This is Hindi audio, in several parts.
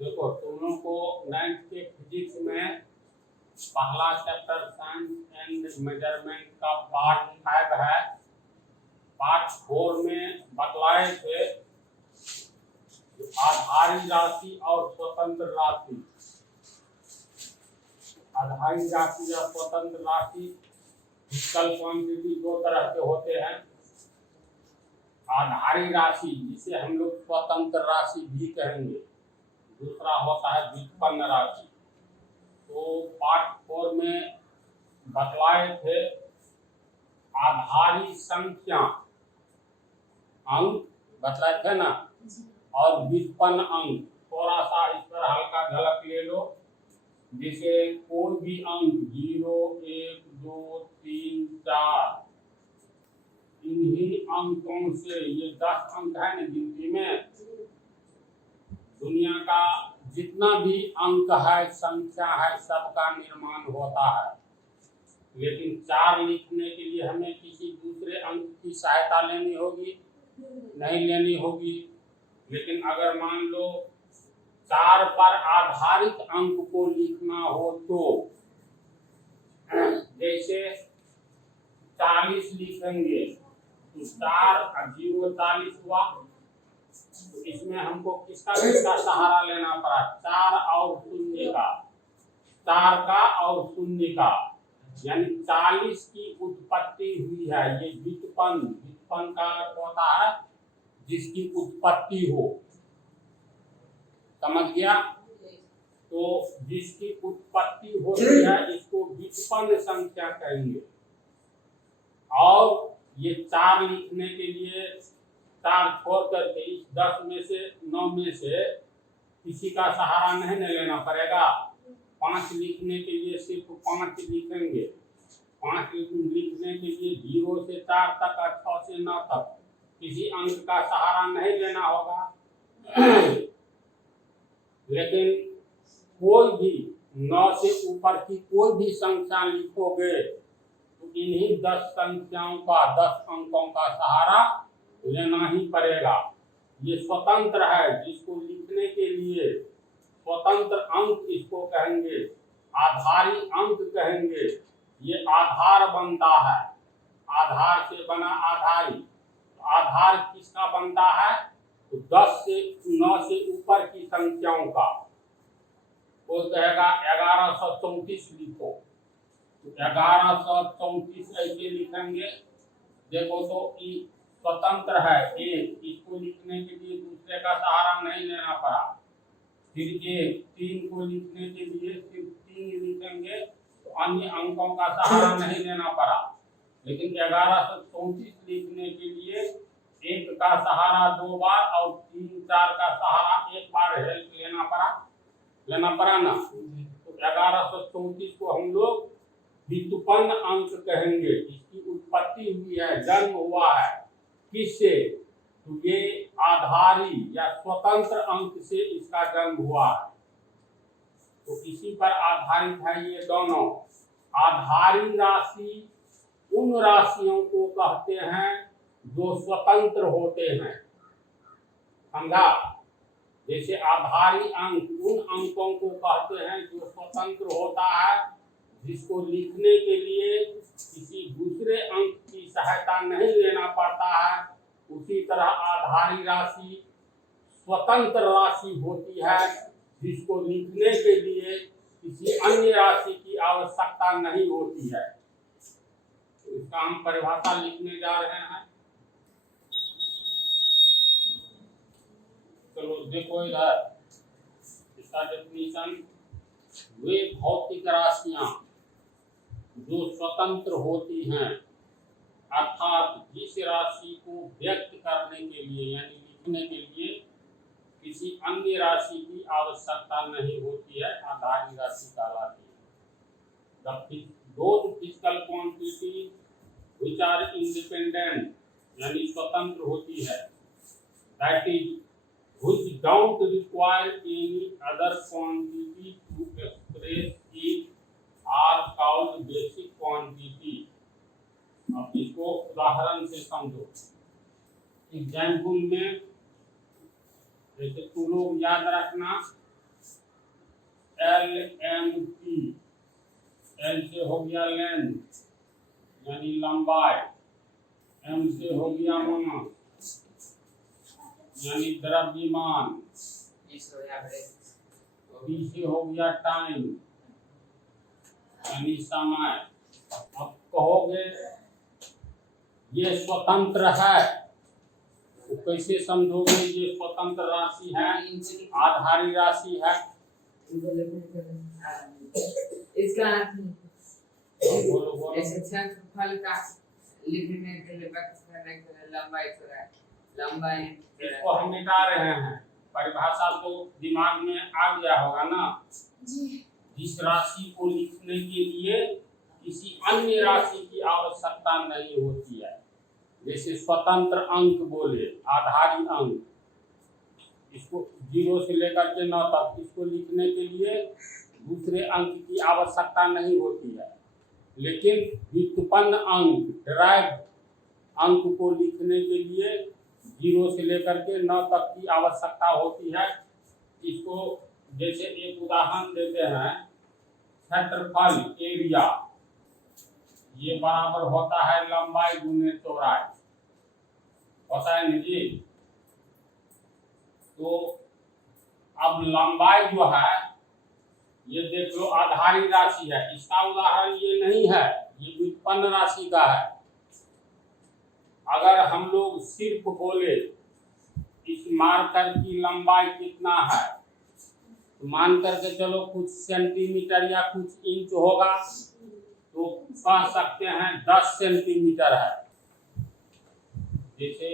देखो तुम लोग को 9th के फिजिक्स में पहला चैप्टर साइंस एंड मेजरमेंट का पार्ट 5 है। पार्ट 4 में बतलाए थे आधारी राशि और स्वतंत्र राशि। आधारी राशि या स्वतंत्र राशि फिजिकल क्वांटिटी दो तरह के होते हैं। आधारी राशि जिसे हम लोग स्वतंत्र राशि भी कहेंगे, दूसरा होता है व्युत्पन्न राशि। तो पार्ट 4 में बतलाए थे आधारी संख्या अंक बतलाए थे ना, और व्युत्पन्न अंक। थोड़ा सा इस पर हल्का झलक ले लो। जैसे कोई भी अंक 0, 1, 2, 3, 4 इन्हीं अंकों से, ये 10 अंक है ना गिनती में, दुनिया का जितना भी अंक है, संख्या है, सबका निर्माण होता है। लेकिन 4 लिखने के लिए हमें किसी दूसरे अंक की सहायता लेनी होगी? नहीं लेनी होगी। लेकिन अगर मान लो 4 पर आधारित अंक को लिखना हो तो जैसे 40 लिखेंगे तो 4 और 0 40 हुआ। तो इसमें हमको किसका सहारा लेना पड़ा? 4 और 0 का, 4 का और 0 का, यानी 40 की उत्पत्ति हुई है। ये व्युत्पन्न का अर्थ होता है जिसकी उत्पत्ति हो। समझ गया? तो जिसकी उत्पत्ति होती है इसको व्युत्पन्न संख्या कहेंगे। और ये 4 लिखने के लिए 4 छोड़ करके इस 10 में से 9 में से किसी का सहारा नहीं लेना पड़ेगा। 5 लिखने के लिए सिर्फ 5 लिखेंगे। 5 लिखने के लिए 0 से 4 तक और 6 से 9 तक किसी अंक का सहारा नहीं लेना होगा। लेकिन कोई भी 9 से ऊपर की कोई भी संख्या लिखोगे तो इन्हीं 10 संख्याओं का, 10 अंकों का सहारा लेना ही पड़ेगा। ये स्वतंत्र है, जिसको लिखने के लिए स्वतंत्र अंक इसको कहेंगे, आधारी अंक कहेंगे। ये आधार बनता है, आधार से बना आधारी। आधार किसका बनता है? तो 10 से 9 से ऊपर की संख्याओं का। वो कहेगा 1134 लिखो, 1134 ऐसे लिखेंगे। देखो तो स्वतंत्र है एक, इसको लिखने के लिए दूसरे का सहारा नहीं लेना पड़ा। फिर 3 को लिखने के लिए सिर्फ 3 लिखेंगे तो अन्य अंकों का सहारा नहीं लेना पड़ा। लेकिन 1134 लिखने के लिए 1 का सहारा 2 बार और 3, 4 का सहारा 1 बार हेल्प लेना पड़ा ना। तो 1134 को हम लोग व्युत्पन्न अंक कहेंगे। इसकी उत्पत्ति हुई है, जन्म हुआ है किससे? तो ये आधारी या स्वतंत्र अंक से इसका जन्म हुआ है। तो इसी पर आधारित है ये दोनों। आधारी राशि उन राशियों को कहते हैं जो स्वतंत्र होते हैं। समझा? जैसे आधारी अंक उन अंकों को कहते हैं जो स्वतंत्र होता है, जिसको लिखने के लिए किसी दूसरे अंक की सहायता नहीं लेना पड़ता है। उसी तरह आधारी राशि स्वतंत्र राशि होती है, जिसको लिखने के लिए किसी अन्य राशि की आवश्यकता नहीं होती है। तो इसका हम परिभाषा लिखने जा रहे हैं। चलो देखो इधर इसका डेफिनेशन। वे भौतिक राशियां जो स्वतंत्र होती हैं, अर्थात जिस राशि को व्यक्त करने के लिए यानी लिखने के लिए किसी अन्य राशि की आवश्यकता नहीं होती है, आधारी राशि कहलाती है। Those physical quantity which are independent यानी स्वतंत्र होती है, that is which don't require any other quantity to express it are called basic quantity। अब इसको उदाहरण से समझो। एग्जाम्पल में जैसे तुम लोग याद रखना एल एम टी, एल से हो गया लेंथ यानी लंबाई, एम से हो गया मास यानी द्रव्यमान, बी से हो गया टाइम यानी समय। अब कहोगे ये स्वतंत्र है, तो कैसे समझोगे ये स्वतंत्र राशि है, आधारी राशि है? इसका बोलो बोलो। ऐसे क्षेत्रफल का लिखने के लिए व्यक्त करने के लिए लंबाई इसको हम मिटा रहे हैं, परिभाषा तो दिमाग में आ गया होगा ना जी। जिस राशि को लिखने के लिए किसी अन्य राशि की आवश्यकता नहीं होती है, जैसे स्वतंत्र अंक बोले, आधारी अंक, इसको 0 से लेकर के 9 तक, इसको लिखने के लिए दूसरे अंक की आवश्यकता नहीं होती है। लेकिन व्युत्पन्न अंक, डिराइव्ड अंक को लिखने के लिए 0 से लेकर के 9 तक की आवश्यकता होती है। इसको जैसे एक उदाहरण देते हैं, क्षेत्रफल एरिया ये बराबर होता है लंबाई गुने चौड़ाई, होता है ना जी। तो अब लंबाई जो है ये देख लो आधारी राशि है, इसका उदाहरण ये नहीं है, ये व्युत्पन्न राशि का है। अगर हम लोग सिर्फ बोले इस मार्कर की लंबाई कितना है, तो मान करके चलो कुछ सेंटीमीटर या कुछ इंच होगा, तो कह सकते हैं 10 सेंटीमीटर है। जैसे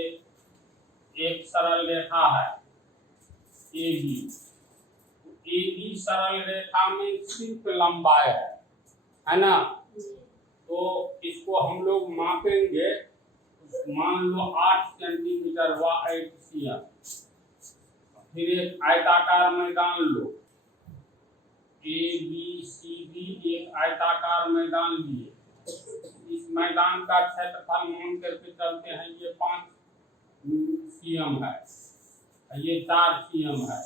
एक सरल रेखा है AB, AB सरल रेखा में सिर्फ लंबाई है ना, तो इसको हम लोग मापेंगे, मान लो 8 सेंटीमीटर व 8 cm। फिर एक आयताकार मैदान लो, ABCD एक आयताकार मैदान लिए, इस मैदान का क्षेत्रफल मान करके चलते हैं ये 5 cm है, ये 4 cm है।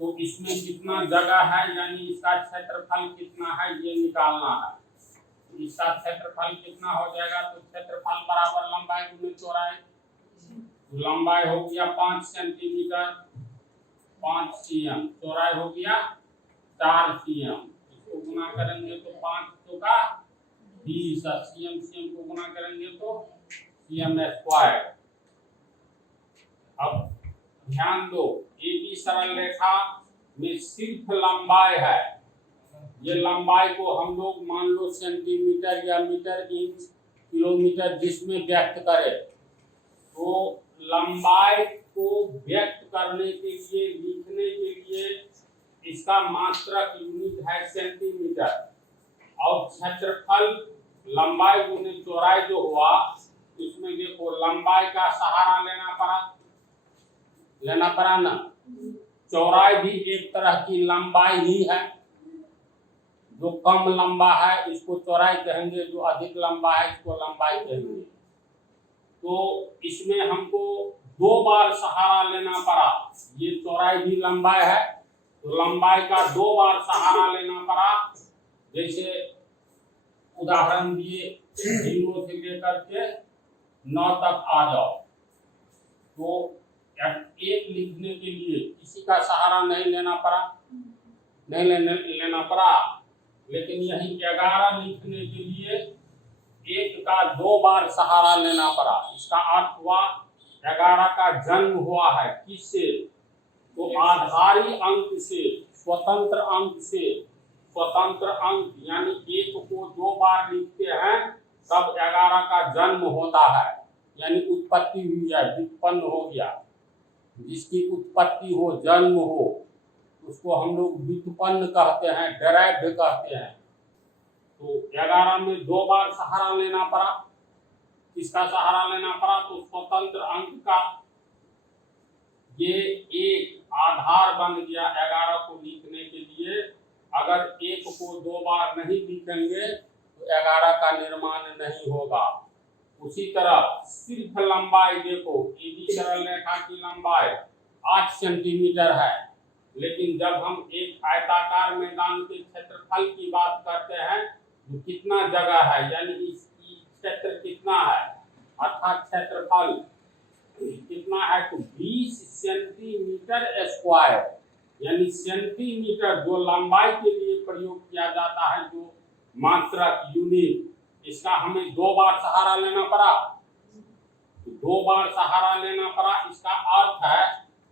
तो इसमें कितना जगह है यानी इसका क्षेत्रफल कितना है ये निकालना है। इसका क्षेत्रफल कितना हो जाएगा, तो क्षेत्रफल बराबर लंबाई गुने चौड़ाई, तो लंबाई हो गया 5 सेंटीमीटर, 5 cm, चौड़ाई हो गया 4 cm। इसको गुना करेंगे तो 5 चौका 20, cm को गुना करेंगे तो cm स्क्वायर। अब ध्यान दो, AB सरल रेखा में सिर्फ लंबाई है, ये लंबाई को हम लोग मान लो सेंटीमीटर या मीटर, इंच, किलोमीटर जिसमें व्यक्त करें, तो लंबाई को व्यक्त करने के लिए, लिखने के लिए इसका मात्रक यूनिट है सेंटीमीटर, और क्षेत्रफल लंबाई गुने चौड़ाई जो हुआ, इसमें देखो लंबाई का सहारा लेना पड़ा ना, चौड़ाई भी एक तरह की लंबाई ही है। जो कम लंबा है इसको चौड़ाई कहेंगे, जो अधिक लंबा है इसको लंबाई कहेंगे। तो इसमें हमको 2 बार सहारा लेना पड़ा, ये चौड़ाई भी लंबाई है तो लंबाई का 2 बार सहारा लेना पड़ा। जैसे उदाहरण दिए 0 से लेकर के 9 तक आ जाओ, तो एक लिखने के लिए किसी का सहारा नहीं लेना पड़ा, लेकिन यही 11 लिखने के लिए 1 का 2 बार सहारा लेना पड़ा। इसका अर्थ हुआ 11 का जन्म हुआ है किससे, तो आधारी अंक से, स्वतंत्र अंक यानी 1 को 2 बार लिखते हैं तब 11 का जन्म होता है, यानी उत्पत्ति हुई है, व्युत्पन्न हो गया। जिसकी उत्पत्ति हो, जन्म हो, उसको हम लोग व्युत्पन्न कहते हैं, डेराइव्ड कहते हैं। तो 11 में 2 बार सहारा लेना पड़ा, किसका सहारा लेना पड़ा, तो स्वतंत्र अंक का। ये एक आधार बन गया 11 को लिखने के लिए। अगर 1 को 2 बार नहीं लिखेंगे तो 11 का निर्माण नहीं होगा। उसी तरह सिर्फ लंबाई देखो, AB सरल रेखा की लंबाई 8 सेंटीमीटर है, लेकिन जब हम एक आयताकार मैदान के क्षेत्रफल की बात करते हैं तो कितना जगह है, यानी इसकी क्षेत्र कितना है, अर्थात क्षेत्रफल कितना है, तो 20 सेंटीमीटर स्क्वायर, यानी सेंटीमीटर जो लंबाई के लिए प्रयोग किया जाता है, जो मात्रक यूनिट, इसका हमें 2 बार सहारा लेना पड़ा, तो 2 बार सहारा लेना पड़ा। इसका अर्थ है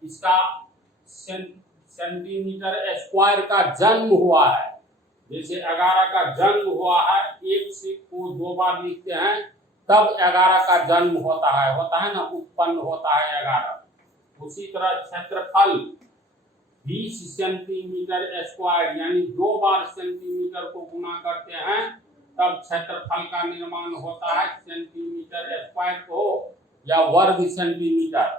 इसका सेंटीमीटर स्क्वायर का जन्म हुआ है। जैसे 11 का जन्म हुआ है, 1 से को 2 बार लिखते हैं तब 11 का जन्म होता है ना, उत्पन्न होता है 11। उसी तरह क्षेत्रफल 20 सेंटीमीटर स्क्वायर, यानी 2 बार सेंटीमीटर को गुना करते हैं तब क्षेत्रफल का निर्माण होता है। सेंटीमीटर स्क्वायर को या वर्ग सेंटीमीटर,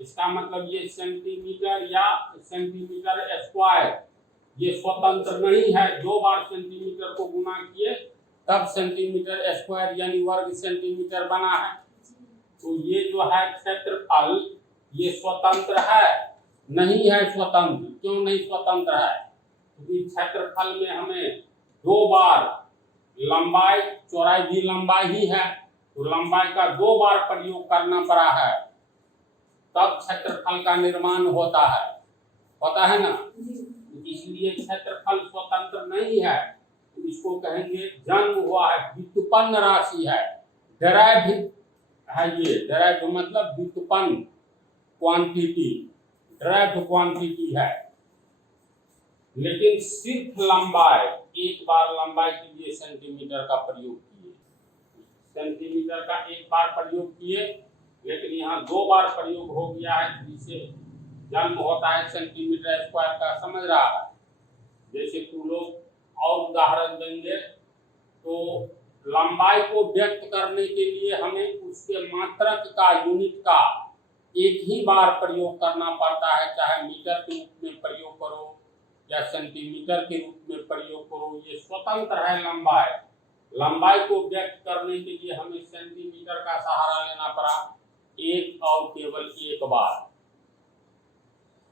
इसका मतलब ये सेंटीमीटर या सेंटीमीटर स्क्वायर ये स्वतंत्र नहीं है। 2 बार सेंटीमीटर को गुना किए तब सेंटीमीटर स्क्वायर यानी वर्ग सेंटीमीटर बना है। तो ये जो है क्षेत्रफल ये स्वतंत्र है, नहीं है स्वतंत्र। क्यों नहीं स्वतंत्र है? क्योंकि क्षेत्रफल में हमें 2 बार लंबाई, चौड़ाई भी लंबाई ही है, तो लंबाई का 2 बार प्रयोग करना पड़ा है, तब क्षेत्रफल का निर्माण होता है ना। इसलिए क्षेत्रफल स्वतंत्र नहीं है, तो इसको कहेंगे जन्म हुआ है, व्युत्पन्न राशि है, डेराइव है। ये डेराइव मतलब व्युत्पन्न क्वांटिटी, डेराइव क्वांटिटी है। लेकिन सिर्फ लंबाई, एक बार लंबाई के लिए सेंटीमीटर का प्रयोग किए, सेंटीमीटर का एक बार प्रयोग किए, लेकिन यहाँ 2 बार प्रयोग हो गया है, जिससे जन्म होता है सेंटीमीटर स्क्वायर का। समझ रहा है? जैसे तू लोग और उदाहरण देंगे, तो लंबाई को व्यक्त करने के लिए हमें उसके मात्रक का, यूनिट का एक ही बार प्रयोग करना पड़ता है, चाहे मीटर के रूप में प्रयोग करो या सेंटीमीटर के रूप में प्रयोग करो, ये स्वतंत्र है। लंबाई को व्यक्त करने के लिए हमें सेंटीमीटर का सहारा लेना पड़ा, एक और केवल एक बार।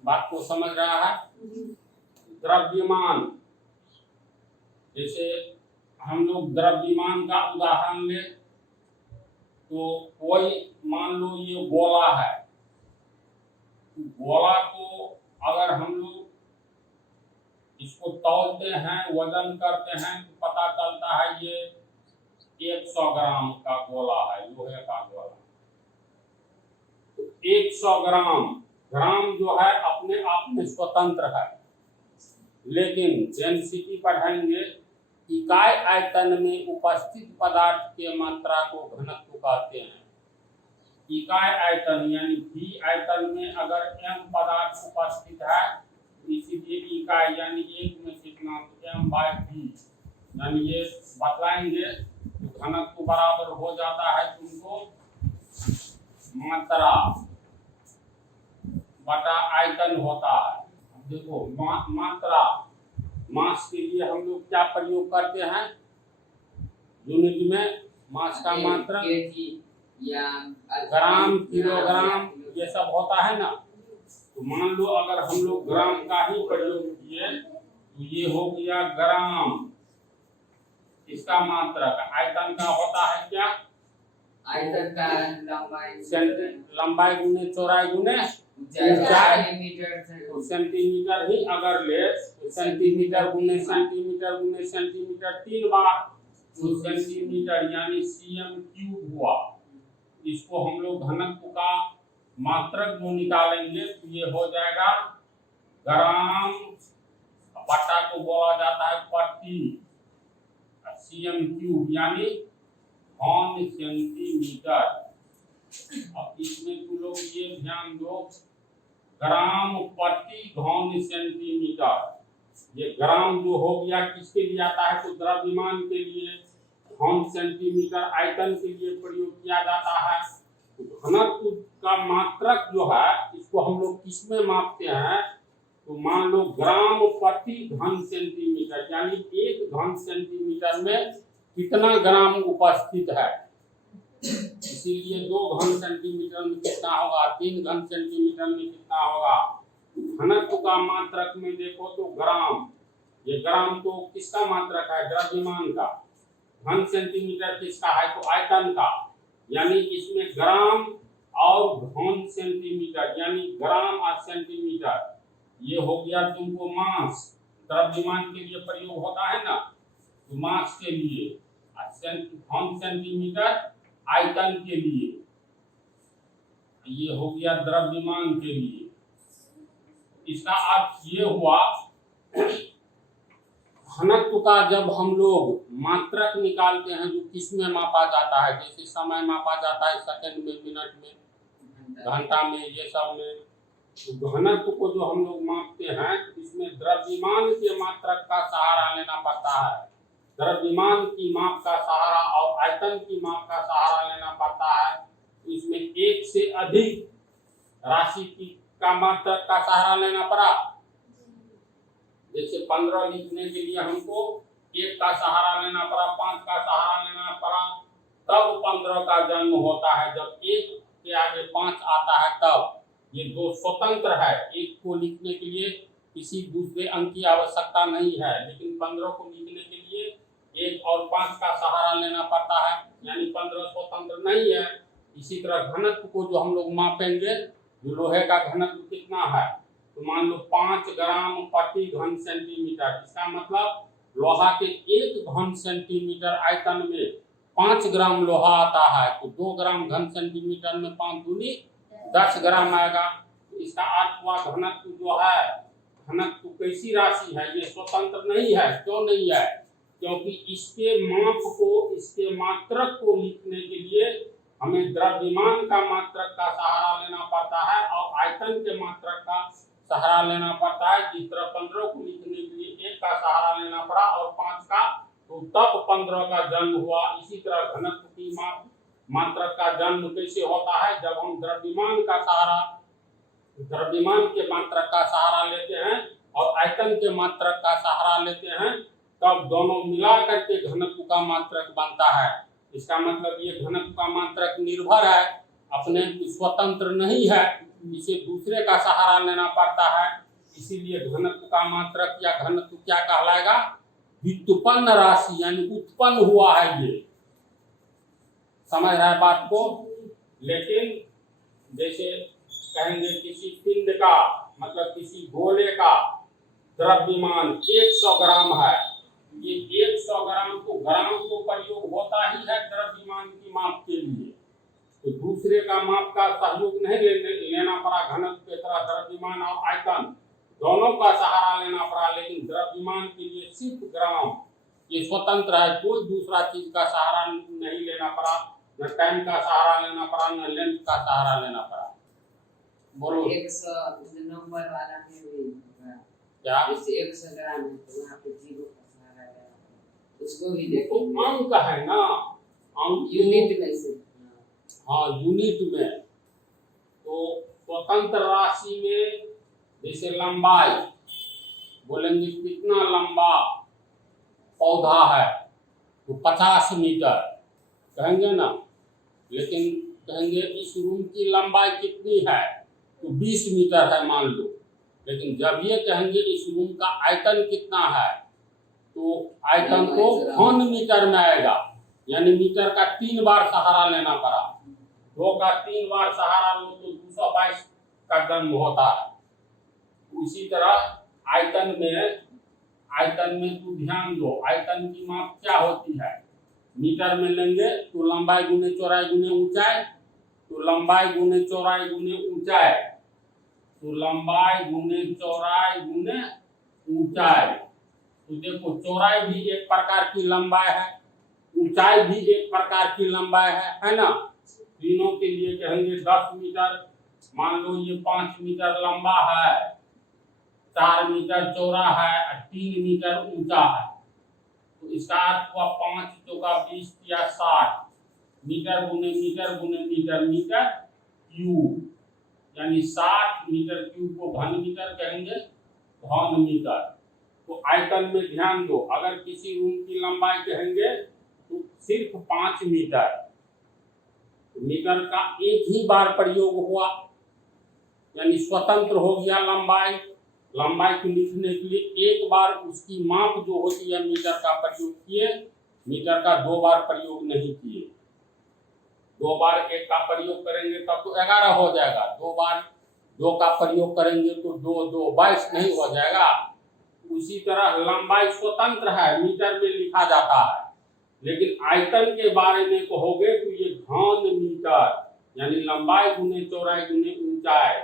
बात को समझ रहा है? द्रव्यमान, जैसे हम लोग द्रव्यमान का उदाहरण ले, तो कोई मान लो ये गोला है, गोला को अगर हम लोग इसको तौलते हैं, वजन करते हैं, तो पता चलता है ये 100 ग्राम का गोला है, लोहे का गोला। 100 ग्राम जो है अपने आप में स्वतंत्र है, लेकिन डेंसिटी पढ़ेंगे, इकाई आयतन में उपस्थित पदार्थ के मात्रा को घनत्व कहते हैं। इकाई आयतन यानी V आयतन में अगर m पदार्थ उपस्थित है, इसीलिए इकाई यानी 1 में कितना, तो m/v, यानी ये बतलाएंगे तो घनत्व बराबर हो जाता है तुमको मात्रा बटा आयतन होता है। देखो मात्रा, मास के लिए हम लोग क्या प्रयोग करते हैं, यूनिट में मास का मात्रा ग्राम, किलोग्राम ये सब होता है ना। तो मान लो अगर हम लोग ग्राम का ही प्रयोग किए तो ये हो गया ग्राम, इसका मात्रक। आयतन का होता है क्या, आयतन का लंबाई गुने चौड़ाई गुने ऊंचाई। सेंटीमीटर ही अगर ले तो सेंटीमीटर गुने सेंटीमीटर गुने सेंटीमीटर 3 बार, तो सेंटीमीटर यानी cm³ हुआ। इसको हम लोग घनत्व का मात्रक जो निकालेंगे तो ये हो जाएगा ग्राम बटा को बोला जाता है प्रति, cm³ यानी घन सेंटीमीटर। अब इसमें तुम लोग ये ध्यान दो, ग्राम प्रति घन सेंटीमीटर। ये ग्राम जो हो गया किसके लिए आता है, तो द्रव्यमान के लिए। घन सेंटीमीटर आयतन के लिए प्रयोग किया जाता है। तो घनत्व का मात्रक जो है इसको हम लोग किसमें मापते हैं, तो मान लो ग्राम प्रति घन सेंटीमीटर, यानी 1 घन सेंटीमीटर में कितना ग्राम उपस्थित है। इसीलिए 2 घन सेंटीमीटर में कितना होगा, 3 घन सेंटीमीटर में कितना होगा। घनत्व का मात्रक में देखो तो ग्राम, ये ग्राम तो किसका मात्रक है? द्रव्यमान का। घन सेंटीमीटर किसका है? तो आयतन का। यानी इसमें ग्राम और घन सेंटीमीटर, यानी ग्राम और सेंटीमीटर, ये हो गया तुमको मास। द्रव्यमान के लिए प्रयोग होता है ना, तो मास के लिए, घन सेंटीमीटर आयतन के लिए, ये हो गया द्रव्यमान के लिए। इसका अर्थ ये हुआ घनत्व का जब हम लोग मात्रक निकालते हैं जो किस में मापा जाता है, जैसे समय मापा जाता है सेकंड में, मिनट में, घंटा में, ये सब में, तो घनत्व को जो हम लोग मापते हैं इसमें द्रव्यमान के मात्रक का सहारा लेना पड़ता है। द्रव्यमान की माप का सहारा और आयतन की माप का सहारा लेना पड़ता है। इसमें एक से अधिक राशि की का मात्रक का सहारा लेना पड़ा। जैसे 15 लिखने के लिए हमको 1 का सहारा लेना पड़ा, 5 का सहारा लेना पड़ा, तब 15 का जन्म होता है। जब 1 के आगे 5 आता है तब। ये दो स्वतंत्र है, 1 को लिखने के लिए किसी दूसरे अंक की आवश्यकता नहीं है, लेकिन 15 को लिखने के लिए 1 और 5 का सहारा लेना पड़ता है, यानी 15 स्वतंत्र नहीं है। इसी तरह घनत्व को जो हम लोग मापेंगे, जो लोहे का घनत्व कितना है, तो मान लो 5 ग्राम प्रति घन सेंटीमीटर। इसका मतलब लोहा के 1 घन सेंटीमीटर आयतन में 5 ग्राम लोहा आता है, तो 2 ग्राम घन सेंटीमीटर में 5 दूनी 10 ग्राम आएगा। तो इसका अर्थ हुआ घनत्व जो है, घनत्व कैसी राशि है? ये स्वतंत्र नहीं है। क्यों नहीं है? क्योंकि इसके माप को, इसके मात्रक को लिखने के लिए हमें द्रव्यमान का मात्रक का सहारा लेना पड़ता है और आयतन के मात्रक का सहारा लेना पड़ता है। जिस तरह 15 को लिखने के लिए 1 का सहारा लेना पड़ा और 5 का, तो तब 15 का जन्म हुआ। इसी तरह घनत्व की मात्रक का जन्म कैसे होता है? जब हम द्रव्यमान का सहारा, द्रव्यमान के मात्रक का सहारा लेते हैं और आयतन के मात्रक का सहारा लेते हैं, तब दोनों मिला करके घनत्व का मात्रक बनता है। इसका मतलब ये घनत्व का मात्रक निर्भर है, अपने स्वतंत्र नहीं है, इसे दूसरे का सहारा लेना पड़ता है। इसीलिए घनत्व का मात्रक या घनत्व क्या कहलाएगा? व्युत्पन्न राशि, यानी उत्पन्न हुआ है। ये समझ रहा है बात को? लेकिन जैसे कहेंगे किसी पिंड का, मतलब किसी गोले का द्रव्यमान 100 ग्राम है, ये 100 ग्राम तो ग्राम तो प्रयोग होता ही है द्रव्यमान की माप के लिए, तो दूसरे का माप का सहयोग नहीं लेना पड़ा। घनत्व के तरह द्रव्यमान और आयतन दोनों का सहारा लेना पड़ा, लेकिन द्रव्यमान के लिए सिर्फ ग्राम ये स्वतंत्र है, कोई दूसरा चीज का सहारा नहीं लेना पड़ा, न टाइम का सहारा लेना पड़ा, न लेंथ का सहारा लेना पड़ा। बोलो। 100 नंबर वाला में भी क्या? जैसे 100 ग्राम है तो वहाँ पे 0 का सहारा लेना पड़ा, उसको भी देखो देखो। अंक है ना, अंक यूनिट में से। हाँ, यूनिट में। तो स्वतंत्र राशि में जैसे लंबाई, बोलेंगे कितना लंबा पौधा है, तो 50 मीटर कहेंगे ना, लेकिन कहेंगे इस रूम की लंबाई कितनी है, तो 20 मीटर है मान लो। लेकिन जब ये कहेंगे इस रूम का आयतन कितना है, तो आयतन को घन मीटर में आएगा, यानी मीटर का 3 बार सहारा लेना पड़ा। 2 का 3 बार सहारा लो तो 222 का जन्म होता है। उसी तरह आयतन में तू ध्यान दो, आयतन की माप क्या होती है? मीटर में लेंगे तो लंबाई गुने चौड़ाई गुने ऊंचाई, तो लंबाई गुने चौड़ाई गुने ऊंचाई, तो लंबाई गुने चौड़ाई गुने ऊंचाई। तो देखो चौड़ाई भी एक प्रकार की लंबाई है, ऊंचाई भी एक प्रकार की लंबाई है ना। तीनों के लिए कहेंगे 10 मीटर, मान लो ये 5 मीटर लंबा है, 4 मीटर चौड़ा है और 3 मीटर ऊंचा है, तो इसका अर्थ हुआ 5 चौका 20 या 60 मीटर गुने मीटर गुने मीटर, मीटर क्यूब, यानी 60 मीटर क्यूब को घन मीटर कहेंगे, घन मीटर। तो आयतन में ध्यान दो, अगर किसी रूम की लंबाई कहेंगे तो सिर्फ 5 मीटर, मीटर का एक ही बार प्रयोग हुआ, यानी स्वतंत्र हो गया लंबाई लंबाई को लिखने के लिए एक बार उसकी माप जो होती है मीटर का प्रयोग किए, मीटर का 2 बार प्रयोग नहीं किए। 2 बार 1 का प्रयोग करेंगे तब तो 11 हो जाएगा, 2 बार 2 का प्रयोग करेंगे तो 2 2 22 नहीं हो जाएगा। उसी तरह लंबाई स्वतंत्र है, मीटर में लिखा जाता है, लेकिन आयतन के बारे में कहोगे तो ये घन मीटर यानी लंबाई गुने चौड़ाई गुने ऊंचाई,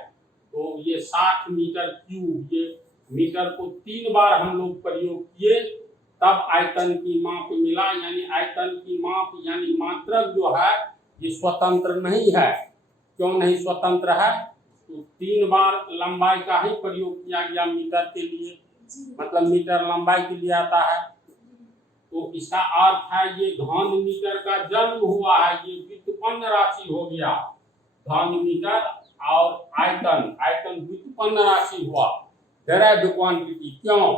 तो ये 60 मीटर क्यूब, ये मीटर को 3 बार हम लोग प्रयोग किए तब आयतन की माप मिला। यानी आयतन की माप यानी मात्रक जो है ये स्वतंत्र नहीं है। क्यों नहीं स्वतंत्र है? तो 3 बार लंबाई का ही प्रयोग किया गया मीटर के लिए, मतलब मीटर लंबाई के लिए आता है। तो इसका अर्थ है ये घन मीटर का जन्म हुआ है, ये व्युत्पन्न राशि हो गया। घन मीटर और आयतन व्युत्पन्न राशि हुआ, डेराइव्ड क्वांटिटी। क्यों?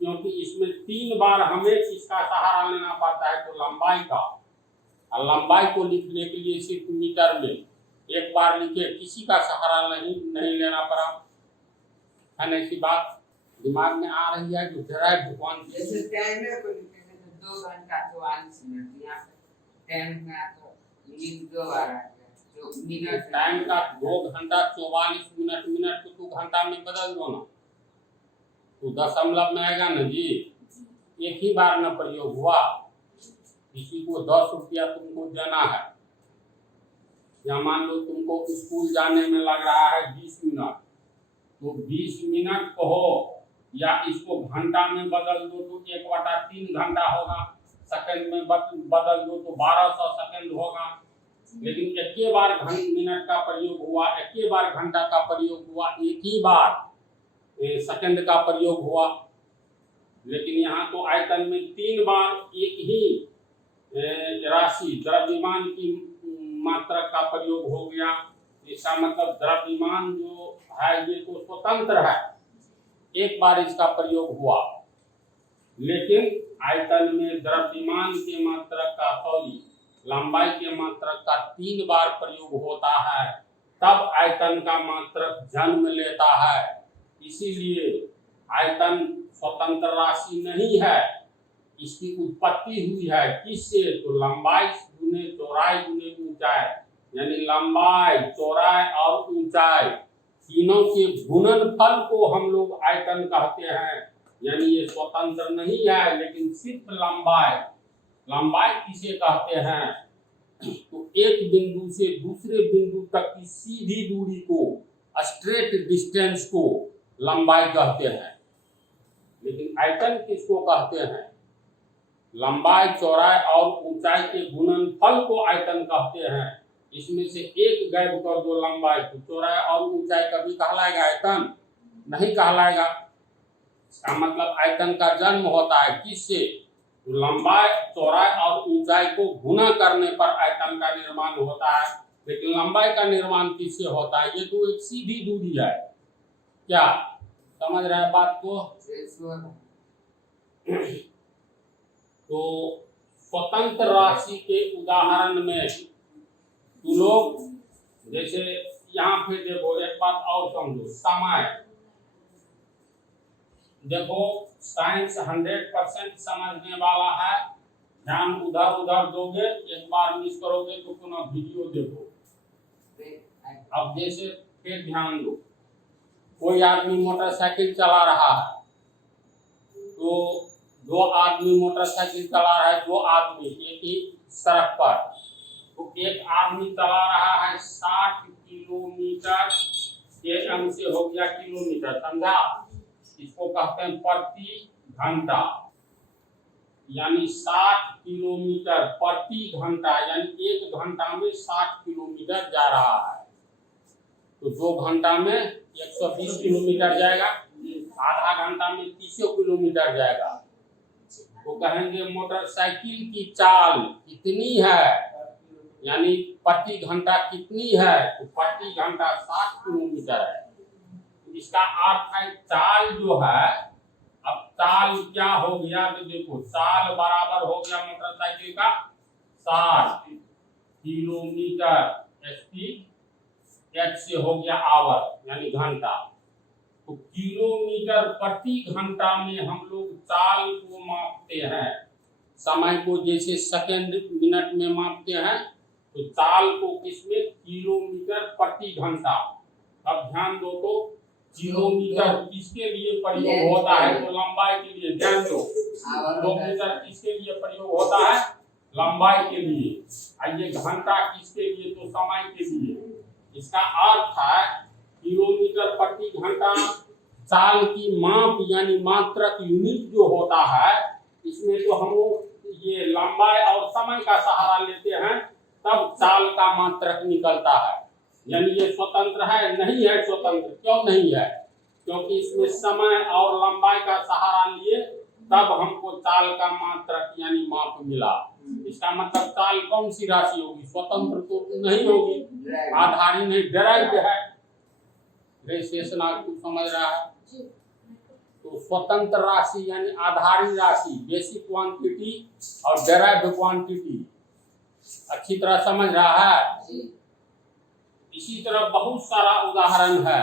क्योंकि इसमें 3 बार हमें इसका सहारा लेना पड़ता है, तो लंबाई का, और लंबाई को लिखने के लिए सिर्फ मीटर में एक बार लिखे, किसी का सहारा नहीं लेना पड़ा। ऐसी बात दिमाग में आ रही है जो डेराइव्ड क्वांटिटी। जैसे टाइम को लिखेंगे तो 2 घंटा 44 मिनट, यहाँ पे टाइम में तो मिनट 2 बार आता है, तो मिनट टाइम का 2 घंटा 44 मिनट, मिनट को 2 घंटा में बदल दो ना, तो दशमलव में आएगा ना जी। एक ही बार न प्रयोग हुआ। किसी को 10 रुपया तुमको देना है, या मान लो तुमको स्कूल जाने में लग रहा है 20 मिनट, तो 20 मिनट कहो या इसको घंटा में बदल दो तो 1/3 घंटा होगा, सेकंड में बदल दो तो 1200 सेकंड होगा। लेकिन एक ही बार मिनट का प्रयोग हुआ, एक ही बार घंटा का प्रयोग हुआ, एक ही बार सेकंड का प्रयोग हुआ। लेकिन यहाँ तो आयतन में 3 बार एक ही राशि द्रव्यमान की मात्रा का प्रयोग हो गया। इसका मतलब द्रव्यमान जो है ये तो स्वतंत्र है, एक बार इसका प्रयोग हुआ। लेकिन आयतन में द्रव्यमान के मात्रक का लंबाई के मात्रक का 3 बार प्रयोग होता है, तब आयतन का मात्रक जन्म लेता है। इसीलिए आयतन स्वतंत्र राशि नहीं है, इसकी उत्पत्ति हुई है किससे? तो लंबाई गुने चौड़ाई गुने ऊंचाई, यानी लंबाई चौड़ाई और ऊंचाई तीनों के गुणनफल को हम लोग आयतन कहते हैं। यानी ये स्वतंत्र नहीं है, लेकिन सिर्फ लंबाई किसे कहते हैं? तो एक बिंदु से दूसरे बिंदु तक की सीधी दूरी को, स्ट्रेट डिस्टेंस को लंबाई कहते हैं। लेकिन आयतन किसको कहते हैं? लंबाई चौड़ाई और ऊंचाई के गुणनफल को आयतन कहते हैं। इसमें से एक गायब कर दो लंबाई, तो चौड़ाई और ऊंचाई कभी कहलाएगा आयतन? नहीं कहलाएगा। इसका मतलब आयतन का जन्म होता है किससे? तो लंबाई चौड़ाई और ऊंचाई को गुना करने पर आयतन का निर्माण होता है। लेकिन लंबाई का निर्माण किससे होता है? ये तो एक सीधी दूरी है। क्या समझ रहे हैं बात को? तो स्वतंत्र राशि के उदाहरण में तू लोग जैसे यहाँ पे देखो, एक बात और समझो, समय। देखो साइंस 100% समझने वाला है, ध्यान उधर उधर दोगे, एक बार मिस करोगे तो पुनः वीडियो देखो। अब जैसे फिर ध्यान दो, कोई आदमी मोटरसाइकिल चला रहा है, तो 2 आदमी मोटरसाइकिल चला रहा है, 2 आदमी एक ही सड़क पर, तो एक आदमी चला रहा है 60 किलोमीटर, एम से हो गया किलोमीटर, समझा? इसको कहते हैं प्रति घंटा, यानी 60 किलोमीटर प्रति घंटा, यानी 1 घंटा में 60 किलोमीटर जा रहा है। तो 2 घंटा में 120 किलोमीटर जाएगा, आधा घंटा में 300 किलोमीटर जाएगा। तो कहेंगे मोटरसाइकिल की चाल कितनी है, यानी प्रति घंटा कितनी है? तो प्रति घंटा 60 किलोमीटर है। इसका अर्थ है चाल जो है, अब चाल क्या हो गया? तो देखो चाल बराबर हो गया मोटरसाइकिल का 60 किलोमीटर, स्पीड, एच से हो गया आवर यानी घंटा। तो तो किलोमीटर प्रति घंटा में हम लोग चाल को मापते हैं। समय को जैसे सेकंड मिनट में मापते हैं, तो चाल को किसमें, किलोमीटर प्रति घंटा। अब ध्यान दो, तो किलोमीटर किसके लिए प्रयोग होता है, तो लंबाई के लिए। ध्यान दो, किलोमीटर किसके लिए प्रयोग होता है, लंबाई के लिए। और ये घंटा किसके लिए, तो समय के लिए। इसका अर्थ है किलोमीटर प्रति घंटा चाल की माप यानी मात्रक यूनिट जो होता है, इसमें तो हम ये लंबाई और समय का सहारा लेते हैं, तब चाल का मात्रक निकलता है। यानी ये स्वतंत्र है, नहीं है स्वतंत्र। क्यों नहीं है, क्योंकि इसमें समय और लंबाई का सहारा लिए तब हमको चाल का मात्रक यानी माप मिला। इसका मतलब चाल कौन सी राशि होगी, स्वतंत्र तो नहीं होगी, आधारी नहीं, डेराइव्ड है। शेषन आपको समझ रहा है। तो स्वतंत्र राशि यानी आधारी राशि, बेसिक क्वांटिटी और डेराइव्ड क्वांटिटी अच्छी तरह समझ रहा है। इसी तरह बहुत सारा उदाहरण है।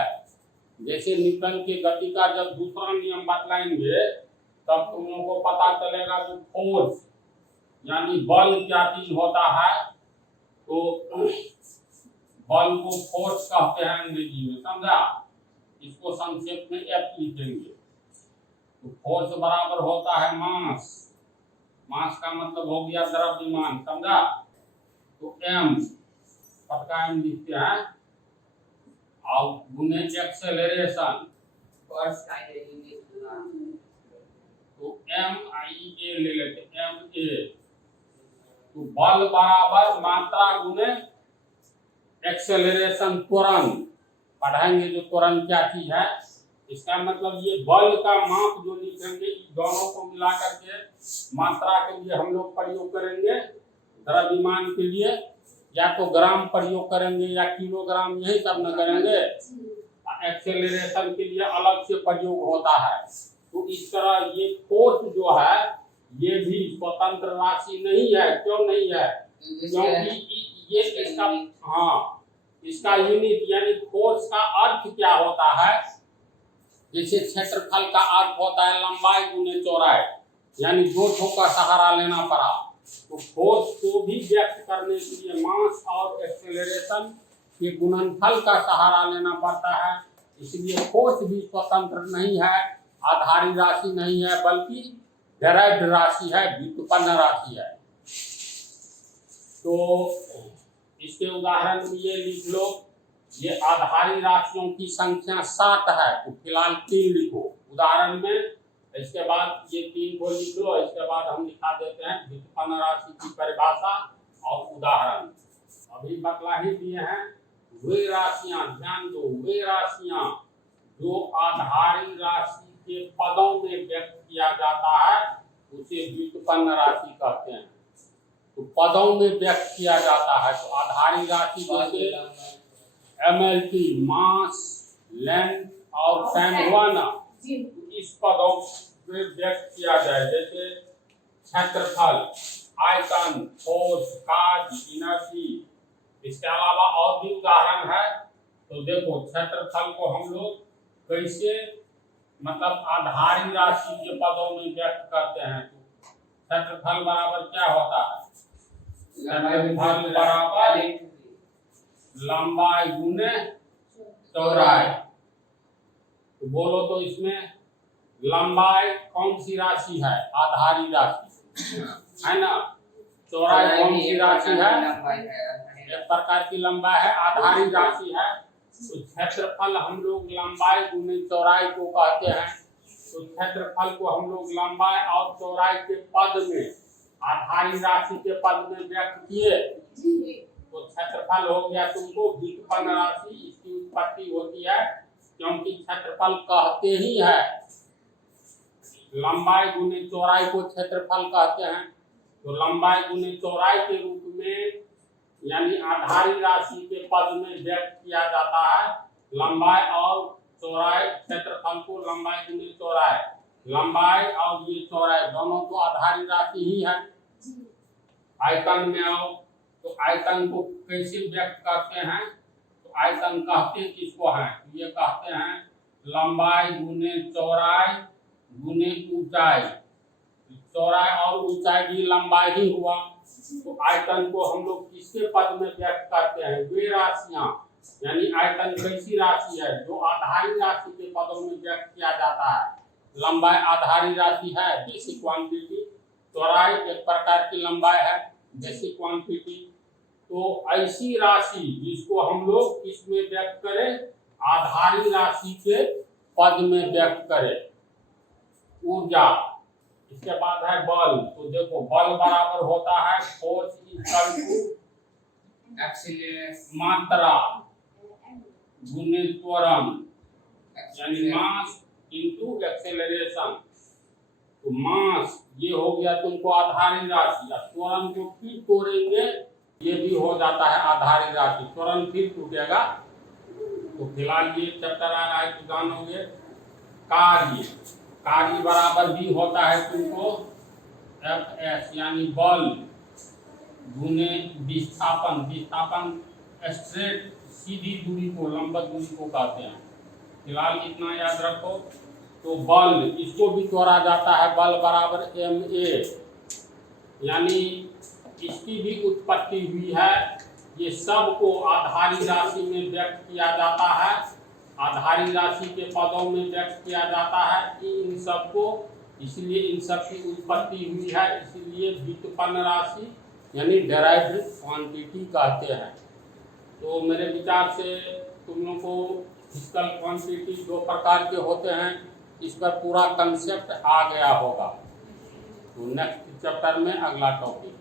जैसे न्यूटन के गति का जब दूसरा नियम बतलाएंगे तब तुम लोगों को पता चलेगा कि फोर्स यानी बल क्या चीज होता है। तो बल को फोर्स कहते हैं अंग्रेजी में, समझा। इसको संक्षेप में एफ लिखेंगे। तो फोर्स बराबर होता है मास। मास का मतलब हो गया द्रव्यमान, समझा। तो एम पटका एम लिखते हैं और गुने एक्सेलरेशन, फोर्स का ये यूनिट तो एम आई ए ले लेते, एम ए। तो बल बराबर मात्रा गुने एक्सेलरेशन, त्वरण। पढ़ाएंगे जो त्वरण क्या चीज है। इसका मतलब ये बल का माप जो लिखेंगे, दोनों को मिला करके मात्रा के लिए हम लोग प्रयोग करेंगे। द्रव्यमान के लिए या तो ग्राम प्रयोग करेंगे या किलोग्राम, यही सब न करेंगे। एक्सेलरेशन के लिए अलग से प्रयोग होता है। तो इस तरह ये फोर्स जो है ये भी स्वतंत्र राशि नहीं है। क्यों नहीं है, क्योंकि ये इसका, हाँ, इसका यूनिट यानी फोर्स का अर्थ क्या होता है। जैसे क्षेत्रफल का अर्थ होता है लंबाई गुने चौड़ाई, यानी दो ठो का सहारा लेना पड़ा। तो फोर्स को भी व्यक्त करने के लिए मास और एक्सेलरेशन के गुणनफल का सहारा लेना पड़ता है। इसलिए फोर्स भी स्वतंत्र नहीं है, आधारी राशि नहीं है, बल्कि डेराइव्ड राशि है, व्युत्पन्न राशि है। तो इसके उदाहरण में ये लिख लो, ये आधारी राशियों की संख्या 7 है। तो फिलहाल 3 लिखो उदाहरण में। इसके बाद ये 3 को लिख लो। इसके बाद हम दिखा देते हैं व्युत्पन्न राशि की परिभाषा और उदाहरण। अभी बतला ही दिए हैं। वे राशियां, ध्यान दो, वे राशियां जो आधारी राशि के पदों में व्यक्त किया जाता है उसे व्युत्पन्न राशि कहते हैं। तो पदों में व्यक्त किया जाता है, तो आधारी राशि जैसे MLT, मास, लेंथ और टाइम हुआ ना, इस पदों में व्यक्त किया जाए। जैसे क्षेत्रफल, आयतन, फोर्स, काज, एनर्जी। इसके अलावा और भी उदाहरण है। तो देखो क्षेत्रफल को हम लोग कैसे मतलब आधारी राशि के पदों में व्यक्त करते हैं। तो क्षेत्रफल बराबर क्या होता है, क्षेत्रफल बराबर लंबाई गुने चौड़ाई। तो बोलो तो इसमें लंबाई कौन सी राशि है, आधारी राशि है ना। चौड़ाई कौन सी राशि है, एक प्रकार की लंबाई है, आधारी राशि है। तो क्षेत्रफल हम लोग लंबाई गुने चौड़ाई को कहते हैं। तो क्षेत्रफल को हम लोग लंबाई और चौड़ाई के पद में, आधारी राशि के पद में व्यक्त किए। तो क्षेत्रफल हो गया तुमको व्युत्पन्न राशि। इसकी उत्पत्ति होती है क्योंकि क्षेत्रफल कहते ही है, लंबाई गुने चौड़ाई को क्षेत्रफल कहते हैं। तो लंबाई गुने चौड़ाई के रूप में यानी आधारी राशि के पद में व्यक्त किया जाता है। लंबाई और चौड़ाई, क्षेत्रफल को लंबाई गुने चौड़ाई, लंबाई और ये चौड़ाई दोनों तो आधारी राशि ही है। आयतन में आओ, तो आयतन को कैसे व्यक्त करते हैं। तो आयतन कहते किसको हैं, ये कहते हैं लंबाई गुने चौड़ाई गुने ऊंचाई। चौड़ाई और ऊंचाई भी लंबाई ही हुआ। तो आयतन को हम लोग किसके पद में व्यक्त करते हैं? वे राशियां, यानी आयतन कैसी राशि है जो आधारी राशि के पदों में व्यक्त किया जाता है। लंबाई आधारी राशि है, बेसिक क्वांटिटी। चौड़ाई एक प्रकार की लंबाई है, बेसिक क्वांटिटी। तो ऐसी राशि जिसको हम लोग किसमें व्यक्त करें? आधारी राशि के पद में व्यक्त करें। ऊर्जा, इसके बाद है बल। तो देखो बल बराबर होता है फोर्स इक्वल टू एक्सीलरेशन मात्रा गुने त्वरण, यानी मास इनटू एक्सेलरेशन। तो मास ये हो गया तुमको आधारी राशि। त्वरण को फिर तोड़ेंगे, ये भी हो जाता है आधारी राशि। त्वरण फिर टूटेगा। तो फिलहाल ये चैप्टर आ रहा है तो जानोगे। कार्य, कार्य बराबर भी होता है तुमको Fs, यानी बल गुने विस्थापन। विस्थापन स्ट्रेट सीधी दूरी को, लंबवत दूरी को कहते हैं। फिलहाल इतना याद रखो। तो बल, इसको भी तोड़ा जाता है। बल बराबर ma, यानी इसकी भी उत्पत्ति हुई है। ये सब को आधारी राशि में व्यक्त किया जाता है, आधारी राशि के पदों में व्यक्त किया जाता है इन सबको। इसलिए इन सब की उत्पत्ति हुई है, इसलिए व्युत्पन्न राशि यानी डेराइव्ड क्वांटिटी कहते हैं। तो मेरे विचार से तुम लोगों को फिजिकल क्वांटिटी दो प्रकार के होते हैं, इस पर पूरा कंसेप्ट आ गया होगा। तो नेक्स्ट चैप्टर में अगला टॉपिक।